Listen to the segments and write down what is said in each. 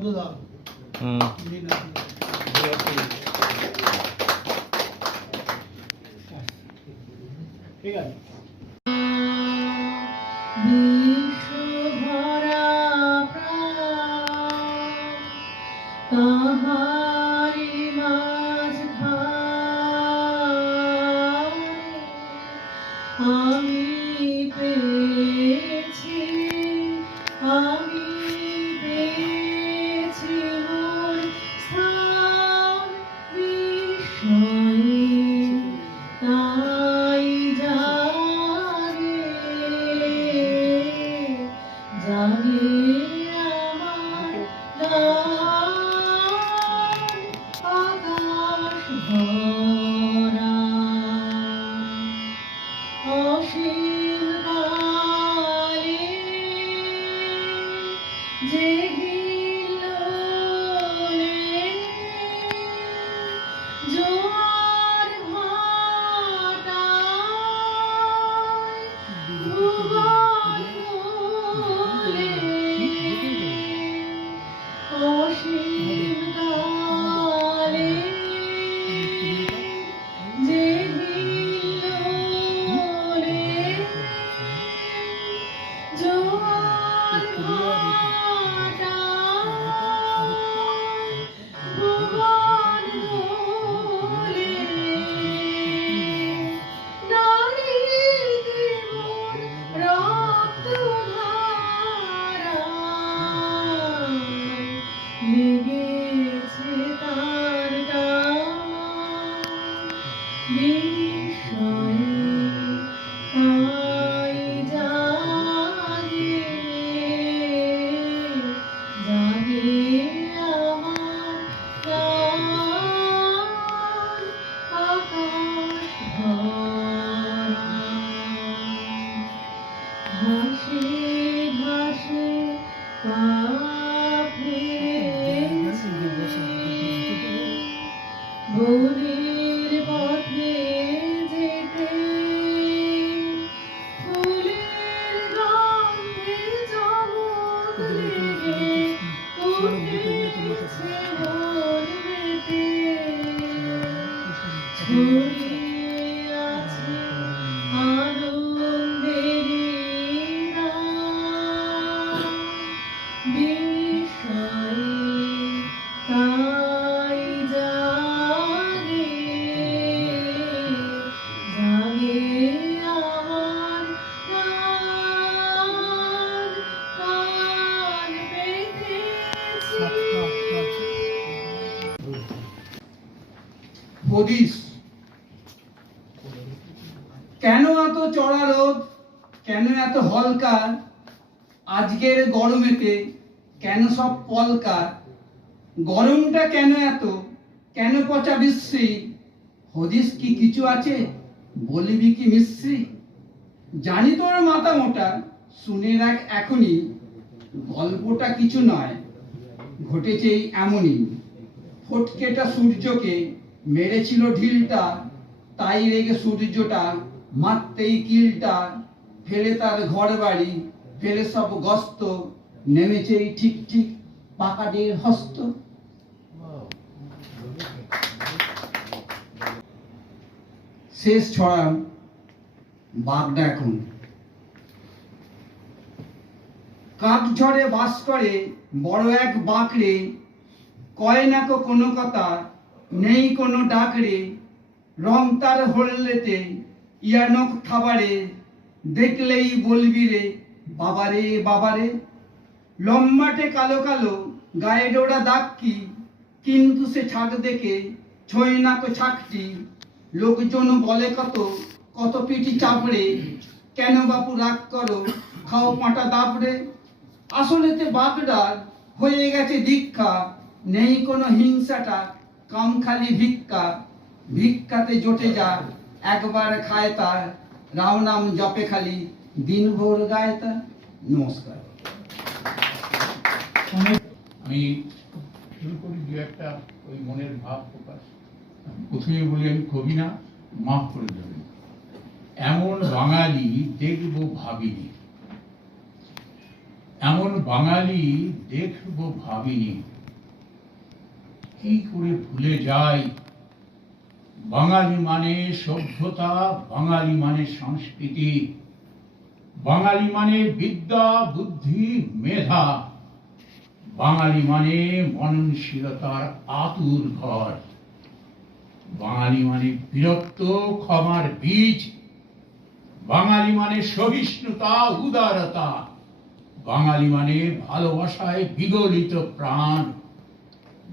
চন্দ্রদা ঠিক আছে। হদিস কেন এত চড়া রোদ, কেন এত হলকার, আজকের গরমেতে কেন সব পলকার, গরমটা কেন এত, কেন পচা বিশ্রী, হদিস কি কিছু আছে বলিবি কি মিশ্রি, জানি তোর মাথা মোটা শুনে রাখ এখনই, গল্পটা কিছু নয় ঘটেছে এমনই, ফটকেটা সূর্যকে মেরেছিল ঢিলটা, তাই রেগে সূর্যটা মারতেই কিলটা, ফেলে তার ঘর বাড়ি ফেলে সব গস্ত, নেমেছেই ঠিক ঠিক পাকাডের হস্ত। শেষ ছড়া বাগদা এখন। কাক ঝড়ে বাস করে বড় এক বাঁকড়ে, কয় না কো কোনো কথা নেই কোনো ডাকরে, রং তার হললেতে ইয়ানক খাবারে, দেখলেই বলবি রে বাবারে বাবারে, লম্বাটে কালো কালো গায়ে ডোরা দাগ কি, কিন্তু সে ছাগ দেখে ছোঁয় না কো ছাকটি, লোকজন বলে কত কত পিঠি চাপড়ে, কেন বাপু রাগ করো খাও পাঁটা দাবড়ে, আসলেতে বাগদার হয়ে গেছে দীক্ষা, নেই কোনো হিংসাটা কাম খালি ভিক্ষা, ভিক্ষাতে জোটে যা একবার খায় তার, রাও নাম জপে খালি দিনভর গায় তার। নমস্কার। আমি শুরু করি দু একটা ওই মনের ভাব প্রকাশ। প্রথমে বলি আমি কবি না, মাফ করে দেবেন। এমন বাঙালি দেখব ভাবিনি, এমন বাঙালি দেখবো ভাবিনি। কি করে ভুলে যাই, বাঙালি মানে সভ্যতা, বাঙালি মানে সংস্কৃতি, বাঙালি মানে বিদ্যা, বুদ্ধি, মেধা, বাঙালি মানে মননশীলতার আতুর ঘর, বাঙালি মানে বীরত্ব, ক্ষমার বীজ, বাঙালি মানে সহিষ্ণুতা, উদারতা, বাঙালি মানে ভালোবাসায় বিগলিত প্রাণ,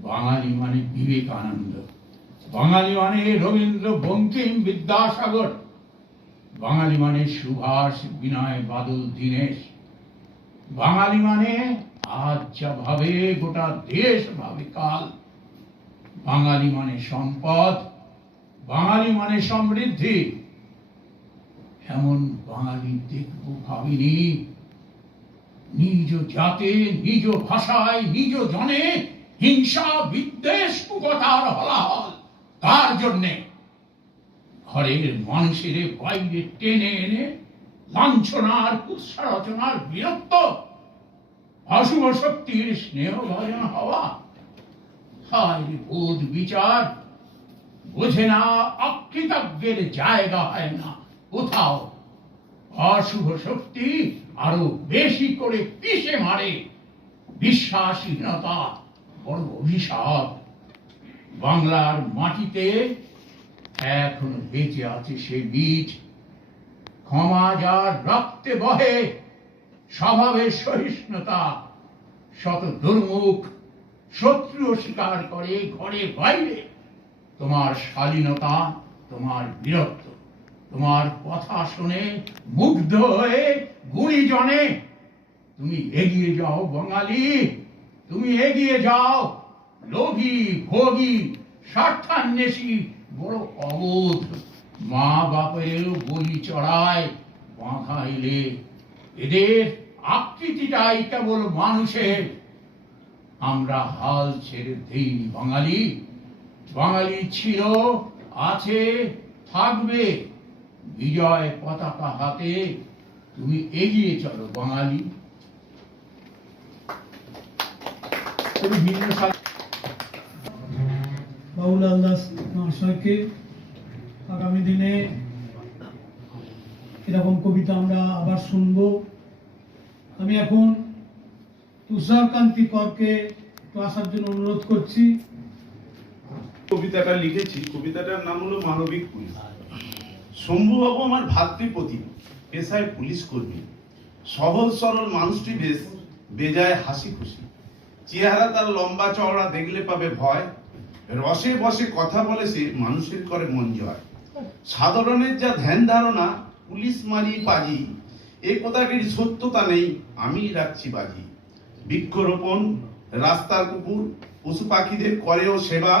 বাঙালি মানে বিবেকানন্দ, বাঙালি মানে রবীন্দ্র, বঙ্কিম, বিদ্যাসাগর, বাঙালি মানে সুভাষ, বিনয় বাদল, দীনেশ, বাঙালি মানে আজ যা ভাবে গোটা দেশ ভাবে কাল, বাঙালি মানে সম্পদ, বাঙালি মানে সমৃদ্ধি। এমন বাঙালি দেখবো ভাবিনি। নিজ জাতে, নিজ ভাষায়, নিজ জনে হিংসা, বিদ্বেষ, কুকথার হলাহল। তার জন্যে ঘরের মানুষের বাইরে টেনে এনে লাঞ্ছনার, কুৎসা-রচনার বীরত্ব, অশুভ শক্তির স্নেহ ভজন হওয়া। হায় রে বোধ বিচার, বোঝে না অকৃতজ্ঞের জায়গা হয় না কোথাও। অশুভ শক্তি আরো বেশি করে পিষে মারে। বিশ্বাসহীনতা বড় অভিশাপ। বাংলার মাটিতে এখনো বেঁচে আছে সে বীজ। ক্ষমা যার রক্তে বহে, স্বভাবের সহিষ্ণুতা, শত দুর্মুখ শত্রু স্বীকার করে ঘরে বাইরে। তোমার শালীনতা, তোমার বীরত্ব, তোমার কথা শুনে মুগ্ধ হয়ে গুণীজনে তুমি এগিয়ে যাও বাঙালি, তুমি এগিয়ে যাও। লোভী, ভোগী, স্বার্থান্বেষী বড় অবোধ মা বাপেরও বলি চড়ায় বাঁধা এলে। এদের আকৃতিটাই কেবল মানুষের। আমরা হাল ছেড়ে দেইনি বাঙালি। বাঙালি ছিল, আছে, থাকবে। বিজয় পতাকা হাতে তুমি এগিয়ে চলো বাঙালি। বাবুলাল দাস মহাশয়কে আগামী দিনে এরকম কবিতা আমরা আবার শুনবো। আমি এখন তুষারকান্তি করকে একটু আসার জন্য অনুরোধ করছি। কবিতাটা লিখেছি, কবিতাটার নাম হলো মানবিক পুলিশ। শম্ভুবাবু আমার ভাতৃপ্রতিম, পেশায় পুলিশ কর্মী। সহজ সরল মানুষটি বেশ বেজায় হাসি খুশি। চেহারা তার লম্বা চওড়া, দেখলে পাবে ভয়। রসে বসে কথা বলে সে, মানুষের করে মন জয়। সাধারণের যা ধ্যান ধারণা, পুলিশ মারি পাজি, এ কথাটির সত্যতা নেই, আমি রাখছি বাজি। বৃক্ষরোপণ, রাস্তার কুকুর, পশু পাখিদের করেও সেবা।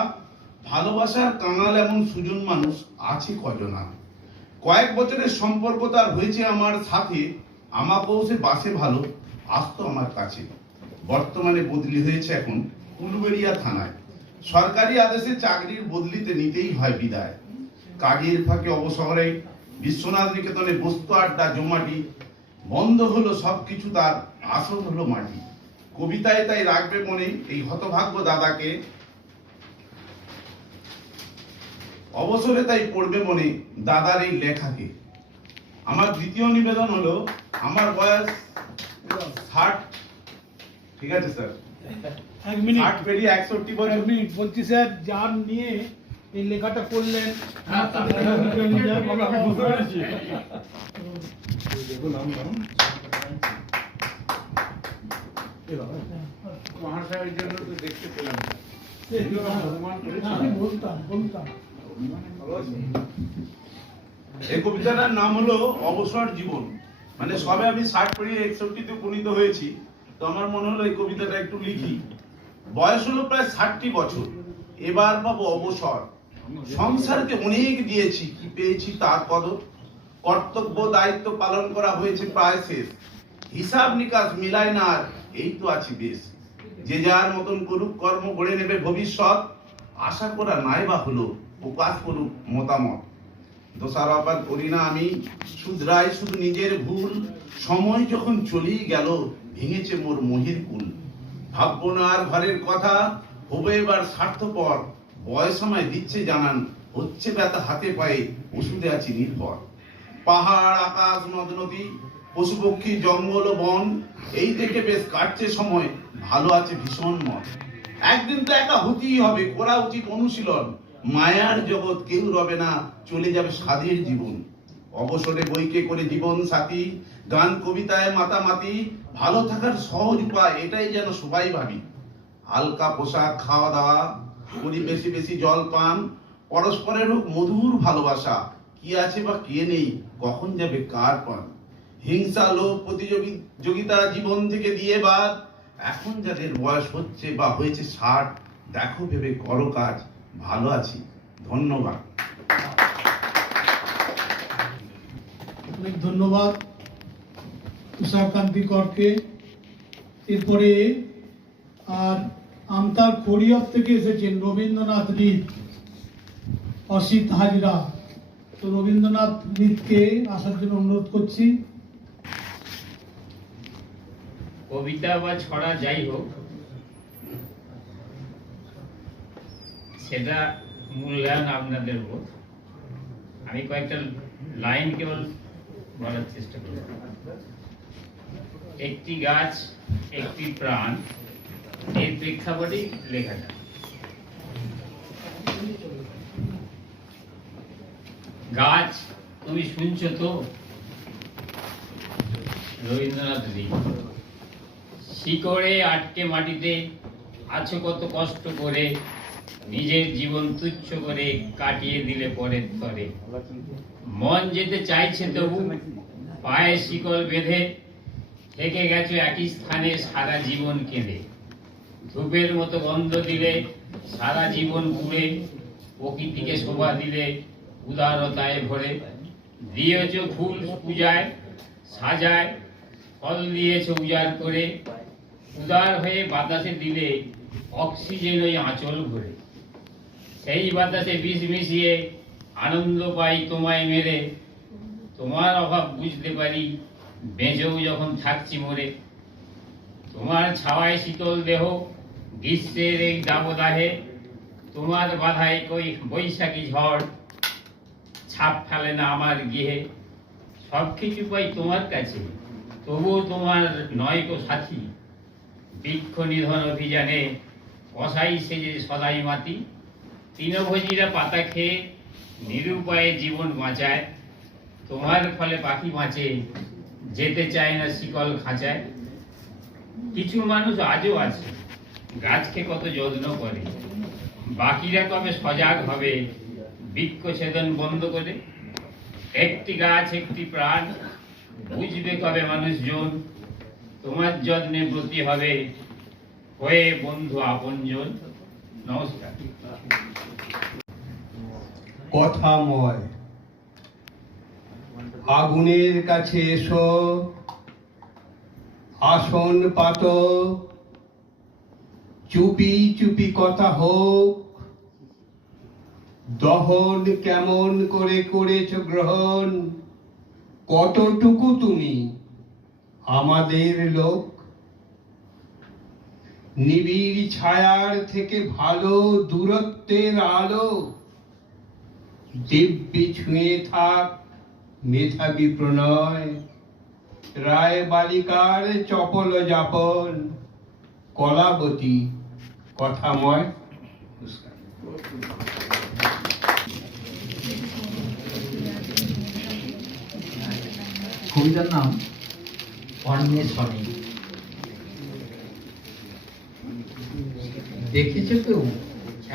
ভালোবাসার কাঙাল এমন সুজন মানুষ আছে কজনা। কয়েক বছরের সম্পর্ক তার হয়েছে আমার সাথে। আমাকেও সে বাসে ভালো, আসতো আমার কাছে। বর্তমানে বদলি হয়েছে এখন উলুবেড়িয়া থানায়। সরকারি আদেশে চাকরির বদলিতে নিতেই হয় বিদায়। কাজের ফাঁকে অবসরে বিশ্বনাথ নিকেতনে বস্তু আড্ডা জমাটি। বন্ধ হলো সবকিছু, তার আসল হলো মাটি। কবিতায় তাই রাখবে মনে এই হতভাগ্য দাদাকে। অবসরে তাই পড়বে মনে দাদার এই লেখাকে। আমার দ্বিতীয় নিবেদন হলো, আমার বয়স 60। ঠিক আছে স্যার, 1 মিনিট, 60 পেরিয়ে 61 বছর। 1 মিনিট বলছি স্যার, যার নিয়ে এই লেখাটা করলেন মহাশয়ের জন্য তো দেখতে পেলাম না। আমি বলতাম। এই কবিতাটার নাম হলো অবসর জীবন। মানে সবে আমি 60 পেরিয়ে 61-তে উপনীত হয়েছি, তো আমার মনে হলো এই কবিতাটা একটু লিখি। বয়স হলো প্রায় 60 বছর, এবার পাবো অবসর। সংসারকে অনেক দিয়েছি, কি পেয়েছি তার কদর। কর্তব্য দায়িত্ব পালন করা হয়েছে প্রায় শেষ। হিসাব নিকাশ মিলায় না আর, এই তো আছি বেশ। যে যার মতন করুক কর্ম, গড়ে নেবে ভবিষ্যৎ। আশা করা নাই বা হলো, প্রকাশ করুক মতামত। দোষারোপ আর করি না আমি, শুধরাই শুধু নিজের ভুল। সময় যখন চলেই গেল, ভেঙেছে মোর মোহের কুল। ভাববো না আর ঘরের কথা, হবে এবার স্বার্থপর। বয়স আমায় দিচ্ছে জানান, হচ্ছে ব্যথা হাতে পায়ে, ওষুধে আছি নির্ভর। পাহাড় আকাশ নদ নদী, পশু পক্ষী জঙ্গল ও বন, এই দেখে বেশ কাটছে সময়, ভালো আছে ভীষণ মন। একদিন তো একা হতেই হবে, করা উচিত অনুশীলন। মায়ার জগৎ কেউ রবে না, চলে যাবে স্বাধীর জীবন। অবসরে বইকে করে জীবন সাথী, গান কবিতায় মাতামাতি। ভালো থাকার সহজ উপায় এটাই যেন সবাই ভাবি। হালকা পোশাক, খাওয়া দাওয়া, করি বেশি বেশি জল পান। পরস্পরের হোক মধুর ভালোবাসা, কি আছে বা কে নেই, কখন যাবে কার পান। হিংসা লোভ প্রতিযোগিতা জীবন থেকে দিয়ে বাদ। এখন যাদের বয়স হচ্ছে বা হয়েছে 60, দেখো ভেবে করো কাজ। ভালো আছি, ধন্যবাদ। অনেক ধন্যবাদ তুষারকান্তি করকে। এরপরে আর আমতার খড়িয়প থেকে এসেছেন রবীন্দ্রনাথ রিত, অসিত হাজরা। তো রবীন্দ্রনাথ রিতকে আসার জন্য অনুরোধ করছি। কবিতা বা ছড়া যাই হোক, সেটা মূল্যায়ন আপনাদের উপর। আমি কয়েকটা লাইন কেবল বলার চেষ্টা করব। একটি গাছ একটি প্রাণ, এর প্রেক্ষাপটে লেখাটা। গাছ তুমি শুনছো তো? রবীন্দ্রনাথ রিত। শিকড়ে আটকে মাটিতে আছো কত কষ্ট করে, নিজের জীবন তুচ্ছ করে কাটিয়ে দিলে পরের তরে। মন যেতে চাইছে তবু, পায়ে শিকল বেঁধে থেকে গেছো একই স্থানে সারা জীবন কেঁদে। ধূপের মতো গন্ধ দিলে সারা জীবন পুড়ে, প্রকৃতিকে শোভা দিলে উদারতায় ভরে। দিয়েছ ফুল পূজায় সাজায়, ফল দিয়েছ উজাড় করে। উদার হয়ে বাতাসে দিলে অক্সিজেন ওই আঁচল ভরে। সেই বাতাসে বিষ মিশিয়ে আনন্দ পাই তোমায় মেরে। তোমার অভাব বুঝতে পারি, বেঁচেও যখন থাকছি মরে। তোমার ছাওয়ায় শীতল দেহ গ্রীষ্মের এই দাবদাহে। তোমার বাধায় কই বৈশাখী ঝড়, ছাপ ফেলে না আমার গৃহে। সবকিছু পাই তোমার কাছে, তবুও তোমার নয় কো সাথী। বৃক্ষ নিধন অভিযানে কসাই সেজে সদাই মাতি। তৃণভোজীরা পাতা খেয়ে নিরুপায়ে জীবন বাঁচায়। তোমার ফলে পাখি বাঁচে, যেতে চায় না শিকল খাঁচায়। কিছু মানুষ আজও আছে গাছকে কত যত্ন করে, বাকিরা কবে সজাগ হবে বৃক্ষ ছেদন বন্ধ করে। একটি গাছ একটি প্রাণ, বুঝবে কবে মানুষজন। তোমার যত্নে ব্রতী হবে হয়ে বন্ধু আপনজন। নমস্কার। কথাময়। আগুনের কাছে এসো, আসন পাত, চুপি চুপি কথা হোক। দহন কেমন করে করেছ গ্রহণ, কতটুকু তুমি আমাদের লোক। নিবিড় ছায়ার থেকে ভালো দূরত্বের আলো, দিব্যি ছুঁয়ে থাক মেধাবী প্রণয়। রায় বালিকার চপল যাপন, কলাবতী কথাময়। কবিতার নাম অন্বেষণী। দেখেছো কেউ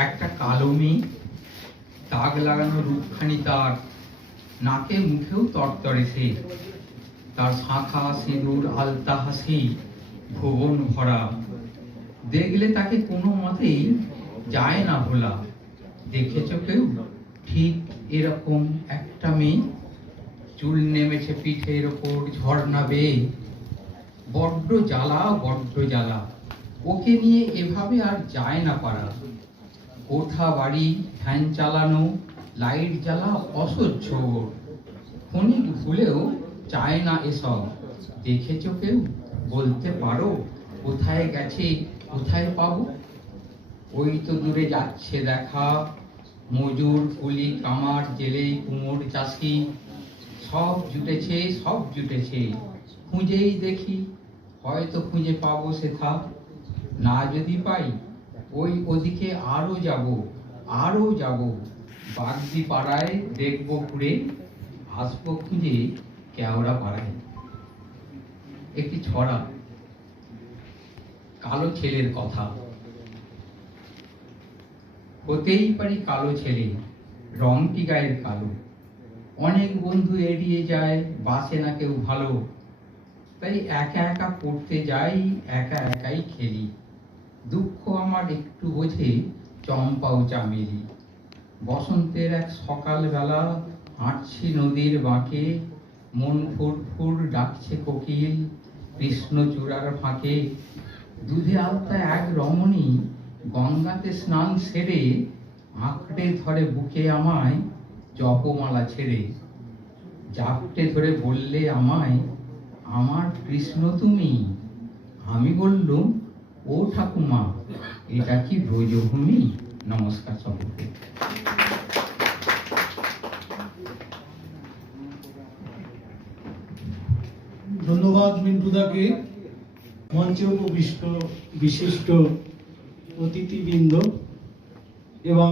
একটা কালো মেয়ে, দাগ লাগানো রূপখানি তার, নাকে মুখেও তরতরে সে। তার শাঁখা সিঁদুর আলতা হাসি ভুবন ভরা, দেখলে তাকে কোনো মতেই যায় না ভোলা। দেখেছো কেউ ঠিক এরকম একটা মেয়ে, চুল নেমেছে পিঠের ওপর ঝর্ণা বেয়ে। বড্ড জ্বালা বড্ড জ্বালা, ওকে নিয়ে এভাবে আর যায় না পারা। কোঠা বাড়ি ফ্যান চালানো, লাইট জ্বালা অসহ্য, ক্ষণিক ভুলেও চায় না এসব। দেখেছো কেউ? বলতে পারো কোথায় গেছে, কোথায় পাবো? ওই তো দূরে যাচ্ছে দেখা, মজুর, কুলি, কামার, জেলে, কুমোর, চাষি, সব জুটেছে, সব জুটেছে। খুঁজেই দেখি, হয়তো খুঁজে পাবো সেথা। না যদি পাই, ওই ওদিকে আরো যাব, আরো যাব। বাগদি পাড়ায় দেখবো ঘুরে, আসবো খুঁজে কেওড়া পাড়ায়। একটি ছড়া, কালো ছেলের কথা। হতেই পারি কালো ছেলে, রংটি গায়ের কালো। অনেক বন্ধু এড়িয়ে যায়, বাসে না কেউ ভালো। তাই একা একা পড়তে যাই, একা একাই খেলি। দুঃখ আমার একটু বোঝে চম্পা ও চামেলি। বসন্তের এক সকাল বেলা হাঁটছি নদীর বাঁকে, মন ফুরফুর ডাকছে কোকিল কৃষ্ণচূড়ার ফাঁকে। দুধে আলতা এক রমণী গঙ্গাতে স্নান সেরে আঁকড়ে ধরে বুকে আমায় জপমালা ছেড়ে। জাপটে ধরে বললে আমায়, আমার কৃষ্ণ তুমি। আমি বললুম, ও ঠাকুমা, এটা কি ব্রজভূমি? নমস্কার সকলকে। ধন্যবাদ মিন্টুদাকে। মঞ্চে উপবিষ্ট বিশিষ্ট অতিথিবৃন্দ এবং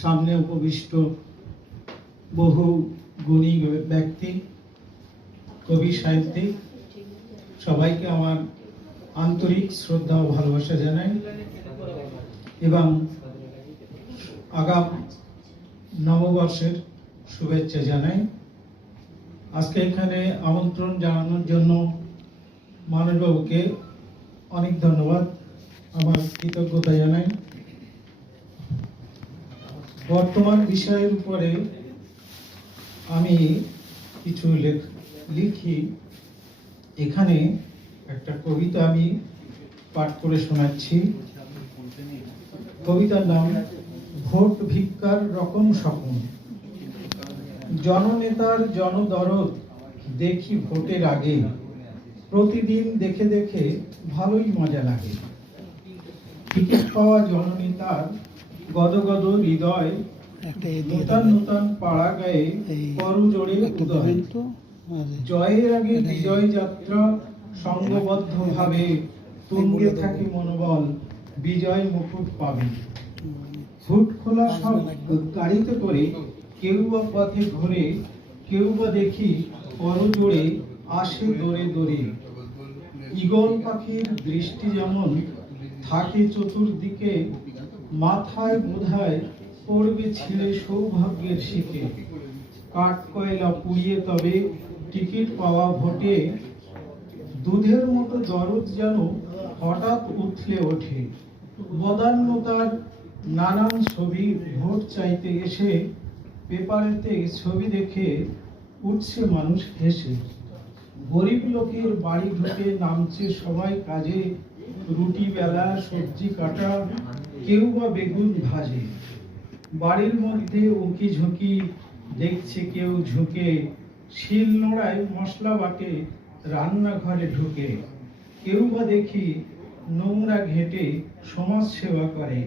সামনে উপবিষ্ট বহু গুণী ব্যক্তি, কবি, সাহিত্যিক, সবাইকে আমার আন্তরিক শ্রদ্ধা ও ভালোবাসা জানাই এবং আগাম নববর্ষের শুভেচ্ছা জানাই। আজকে এখানে আমন্ত্রণ জানানোর জন্য মাননীয়বাবুকে অনেক ধন্যবাদ, আমার কৃতজ্ঞতা জানাই। বর্তমান বিষয়ের উপরে আমি কিছু লিখি। এখানে একটা কবিতা আমি পাঠ করে শোনাচ্ছি। কবিতার নাম ভোট ভিক্ষার রকম স্বপন। জননেতার জনদরদ দেখি ভোটের আগে, প্রতিদিন দেখে দেখে ভালোই মজা লাগে। টিকিট পাওয়া জননেতার গদগদ হৃদয়, নূতন নূতন পাড়া গায়ে করজোড়ে উদয়। জয়ের আগে বিজয় যাত্রা সংঘবদ্ধ ভাবে, তুঙ্গে থাকে মনোবল, বিজয় মুকুট পাবে। হুট খোলা সব গাড়িতে করে, কেউ বা পথে ঘুরে, কেউ বা দেখি করজোড়ে আসে দৌড়ে দৌড়ে। ঈগল পাখির দৃষ্টি যেমন থাকে চতুর্দিকে, মাথায় বোধহয় পড়বে ছিঁড়ে সৌভাগ্যের শিখে। কাঠ কয়লা পুড়িয়ে তবে টিকিট পাওয়া ভোটে, দুধের মতো দরদ যেন হঠাৎ উঠলে ওঠে। বদান্যতার নানান ছবি ভোট চাইতে এসে, পেপারেতে ছবি দেখে উঠছে মানুষ হেসে। গরিব লোকের বাড়ি ঢুকে নামছে সবাই কাজে, রুটি বেলা, সবজি কাটা, কেউ বা বেগুন ভাজে। বাড়ির মধ্যে উঁকি ঝুঁকি দেখছে কেউ ঝুঁকে, শিল নোড়ায় মশলা বাটে রান্নাঘরে ঢুকে। কেউ বা দেখি নোংরা ঘেঁটে সমাজ সেবা করে,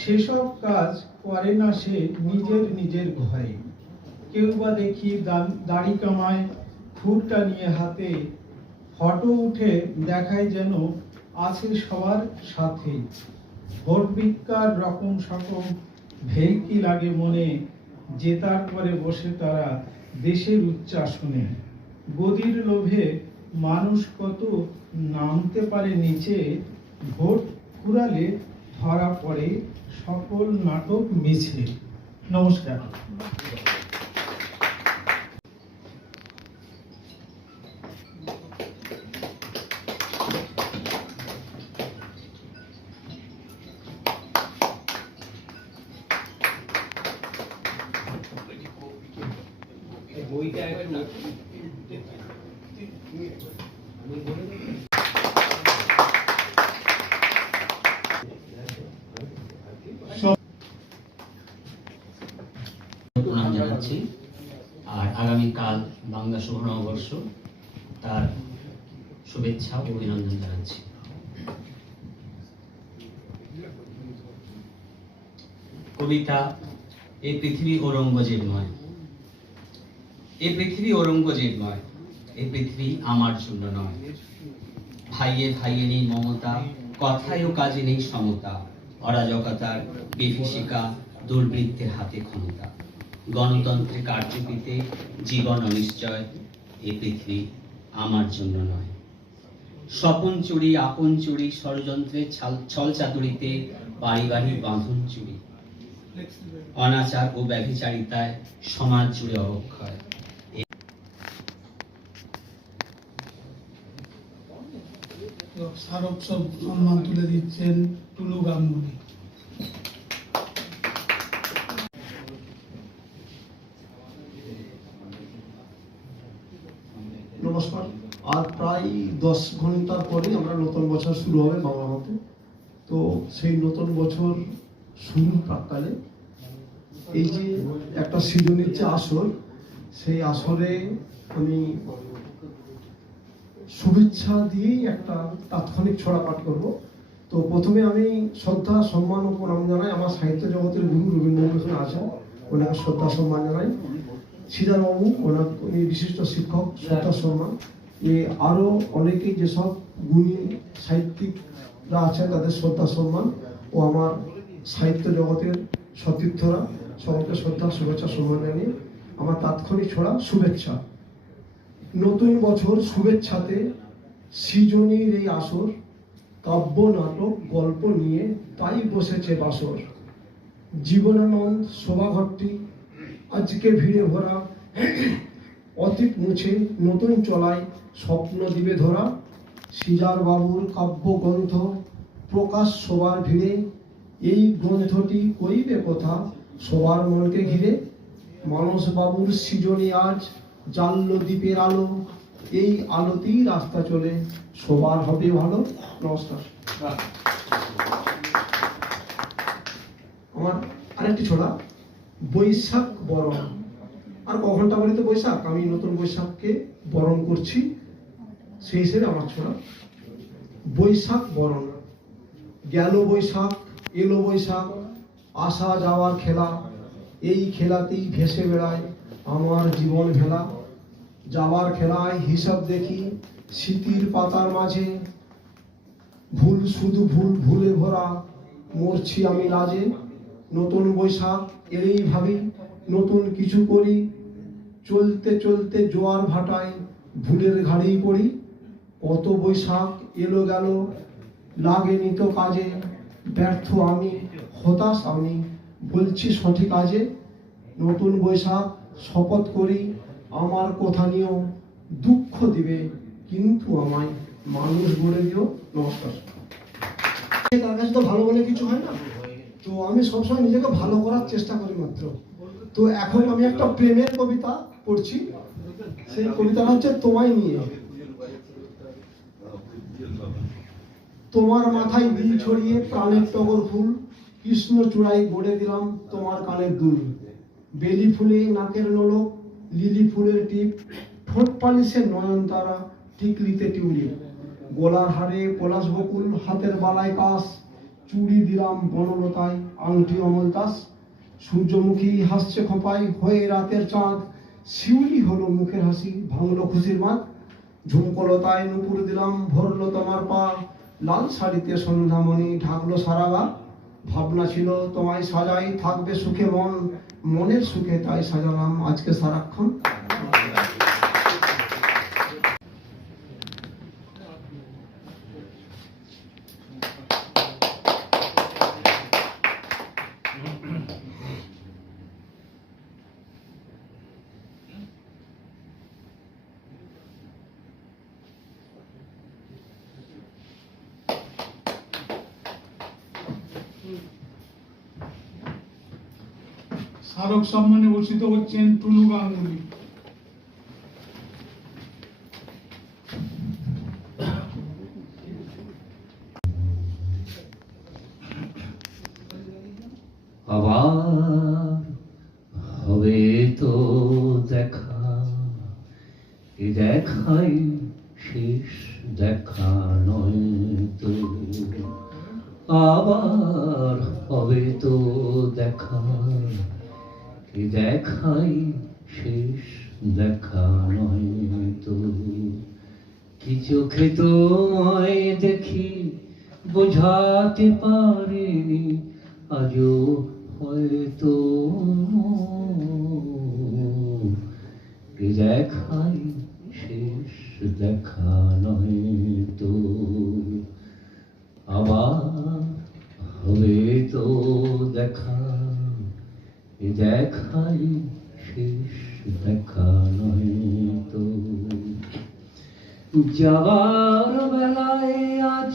সেসব কাজ করে না সে নিজের নিজের ঘরে। কেউ বা দেখি দাড়ি কামায় খুরটা নিয়ে হাতে, ফটো উঠে দেখায় যেন আছে সবার সাথে। ভোট ভিক্ষার রকম সকম ভেলকি লাগে মনে, জেতার পরে বসে তারা দেশের উচ্চাসনে। গদির লোভে মানুষ কত নামতে পারে নিচে, ভোট কুড়ালে ধরা পড়ে সকল নাটক মিছে। নমস্কার। বইটা একটু প্রণাম জানাচ্ছি, আর আগামীকাল বাংলা শুভ নববর্ষ, তার শুভেচ্ছা ও অভিনন্দন জানাচ্ছি। কবিতা: এই পৃথিবী ঔরঙ্গজেব নয়, এই পৃথিবী ঔরঙ্গজেব নয়, এই পৃথিবী আমার জন্য নয়। ভাইয়ে ভাইয়ে নেই মমতা, কথায় ও কাজে নেই সমতা, অরাজকতার বিভীষিকা, দুর্বৃত্তের হাতে ক্ষমতা। গণতন্ত্রে কারচুপিতে জীবন অনিশ্চয়, এই পৃথিবী আমার জন্য নয়। স্বপন চুরি, আপন চুরি, ষড়যন্ত্রে ছল চাতুরিতে বাড়ি বাড়ি বাঁধন চুরি, অনাচার ও ব্যভিচারিতায় সমাজ জুড়ে অবক্ষয়। স্মারক সম্মান তুলে দিচ্ছেন টুলু গাঙ্গুলি। নমস্কার। আর প্রায় 10 ঘন্টা পরে আমরা নতুন বছর শুরু হবে বাংলা মতে। তো সেই নতুন বছর শুরুর প্রাক্কালে এই যে একটা সৃজনীর যে আসর, সেই আসরে আমি শুভেচ্ছা দিয়েই একটা তাৎক্ষণিক ছড়া পাঠ করব। তো প্রথমে আমি শ্রদ্ধা, সম্মান ও প্রণাম জানাই আমার সাহিত্য জগতের গুরু রবীন্দ্রনাথ এখানে আছেন, ওনাকে শ্রদ্ধা সম্মান জানাই। সিদ্ধার্থবাবু, উনি বিশিষ্ট শিক্ষক, শ্রদ্ধা সম্মান। আরও অনেকেই যেসব গুণী সাহিত্যিকরা আছেন তাদের শ্রদ্ধা সম্মান, ও আমার সাহিত্য জগতের সতীর্থরা সকলকে শ্রদ্ধা, শুভেচ্ছা, সম্মান জানিয়ে আমার তাৎক্ষণিক ছড়া শুভেচ্ছা। নতুন বছর শুভেচ্ছাতে সৃজনীর এই আসর, কাব্য, নাটক, গল্প নিয়ে তাই বসেছে বাসর। জীবনানন্দ শোভাঘরটি আজকে ভিড়ে ভরা, অতীত মুছে নতুন চলায় স্বপ্ন দিবে ধরা। সিজার বাবুর কাব্যগ্রন্থ প্রকাশ সবার ভিড়ে, এই গ্রন্থটি কইবে কথা সবার মনকে ঘিরে। মানস বাবুর সৃজনী আজ জানল দ্বীপের আলো, এই আলোতেই রাস্তা চলে সবার হবে ভালো। নমস্কার। আমার আরেকটি ছড়া, বৈশাখ বরণ। আর ক ঘন্টা বলি তো বৈশাখ, আমি নতুন বৈশাখকে বরণ করছি, সেই হিসেবে আমার ছড়া। বৈশাখ বরণ। গেল বৈশাখ, এলো বৈশাখ, আসা যাওয়ার খেলা, এই খেলাতেই ভেসে বেড়ায় আমার জীবন ভেলা। যাওয়ার খেলায় হিসাব দেখি স্মৃতির পাতার মাঝে, ভুল শুধু ভুল, ভুলে ভরা মরছি আমি লাজে। নতুন বৈশাখ এলেই ভাবি নতুন কিছু করি, চলতে চলতে জোয়ার ভাটায় ভুলের ঘাড়েই পড়ি। কত বৈশাখ এলো গেল লাগেনি তো কাজে, ব্যর্থ আমি, হতাশ আমি, বলছি সঠিক কাজে। নতুন বৈশাখ শপথ করি আমার কথা নিয়েও দুঃখ দিবে, কিন্তু আমায় মানুষ গড়ে দিও। নমস্কার। তার কাছে তো ভালো বলে কিছু হয় না, তো আমি সবসময় নিজেকে ভালো করার চেষ্টা করি মাত্র। তো এখন আমি একটা প্রেমের কবিতা পড়ছি, সেই কবিতাটা হচ্ছে তোমায় নিয়ে। তোমার মাথায় দিল ছড়িয়ে প্রাণের টগর ফুল, কৃষ্ণ চূড়ায় গড়ে দিলাম তোমার কানের দুল। বেলি ফুলে নাকের নোলক, লিলি ফুলের টিপ, ঠোঁট পালিশে নয়নতারা, টিকলিতে টিউলিপ। গলার হারে পলাশ বকুল, হাতের বালায় কাশ, চুড়ি দিলাম বনলতায়, আংটি অমলতাস। সূর্যমুখী হাসছে খোঁপায় হয়ে রাতের চাঁদ, শিউলি হলো মুখের হাসি, ভাঙলো খুশির মাঠ। ঝুমকলতায় নুপুর দিলাম, ভরলো তোমার পা, লাল শাড়িতে সন্ধ্যামণি ঢাকলো সারা গা। ভাবনা ছিল তোমায় সাজাই থাকবে সুখে মন, মনের সুখে তাই সাজালাম আজকে সারাক্ষণ। স্মারক সম্মানে ভূষিত হচ্ছেন টুলু গাঙ্গুলি। আবার হবে তো দেখা, এ দেখাই শেষ দেখা নয় তো, আবার হবে তো দেখা, এ দেখাই শেষ দেখা নয় তো। কি চোখে তোমায় দেখি বোঝাতে পারিনি, আজও হয়তো এ দেখাই শেষ দেখা নয় তো, আবার হবে তো দেখা, এ দেখাই শেষ দেখা নয় তো। যাবার বেলায় আজ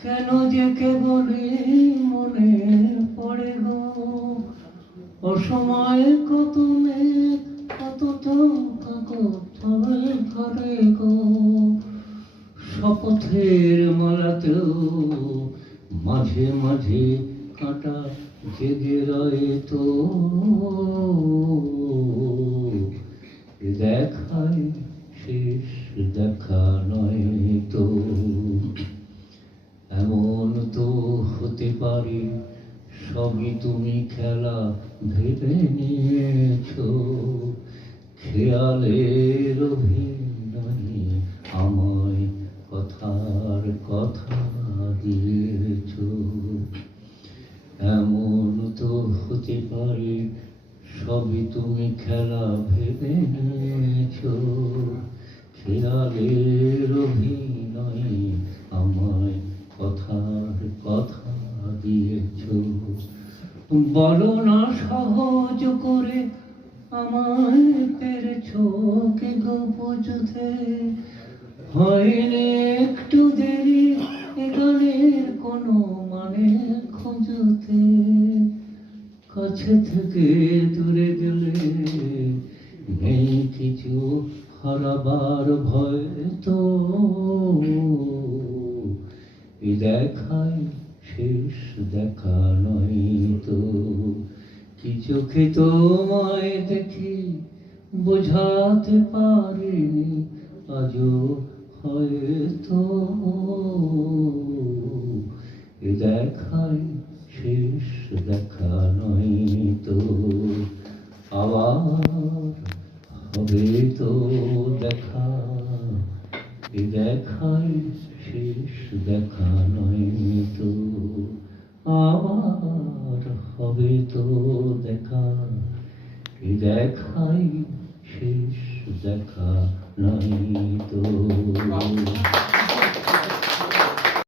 কেন যে কেবলে মনে পড়ে গো, অসময় কত মেঘ কত কাকতায় ঘরে গো, শপথের মালাতেও মাঝে মাঝে কাঁটা জেগে রয়ে তো, এ দেখাই শেষ দেখা নয় তো। এমন তো হতে পারে সবই তুমি খেলা ভেবে নিয়েছো, খেয়ালের অভিনয়ে আমায় কথার কথা দিয়েছো। এমন তো হতে পারে সবই তুমি খেলা ভেবে নিয়েছো, খেয়ালের অভিনয়ে আমায় কথার কথা দিয়েছো। বলো না সহজ করে আমায় পেরেছো কে গো বুঝতে, হয়নি একটু দেরি এ গানের কোনো মানে খুঁজতে। কাছে থেকে দূরে গেলে নেই কিছু হারাবার ভয় তো, এ দেখাই শেষ দেখা নয় তো। কি চোখে তোমায় দেখি বোঝাতে পারিনি, আজও হয়তো এ দেখাই শেষ দেখা নয় তো, আবার হবে তো দেখা, এ দেখাই শেষ দেখা নয় তো, আবার হবে তো দেখা, এ দেখাই শেষ দেখা নয় তো।